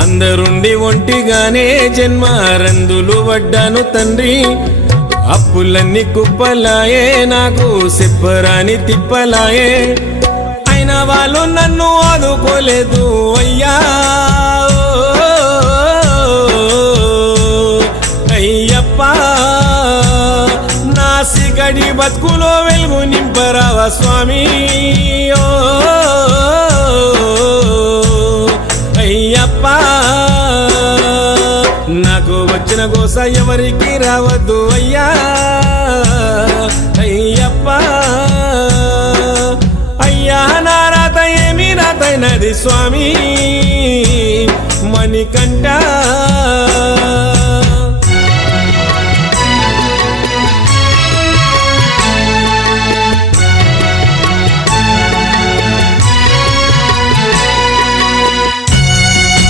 అందరుండి ఒంటిగానే జన్మ రందులు వడ్డాను తండ్రి అప్పులన్నీ కుప్పలాయే నాకు చెప్పరాని తిప్పలాయే అయినా వాళ్ళు నన్ను ఆదుకోలేదు అయ్యా అయ్యప్ప నా సిగడి బతుకులో వెలుగు నింపరావా స్వామి అయ్యప్ప నాకు వచ్చిన గోస ఎవరికి రావద్దు అయ్యా అయ్యప్ప అయ్యా నా రాత ఏమి రాతైనది స్వామి మణికంఠ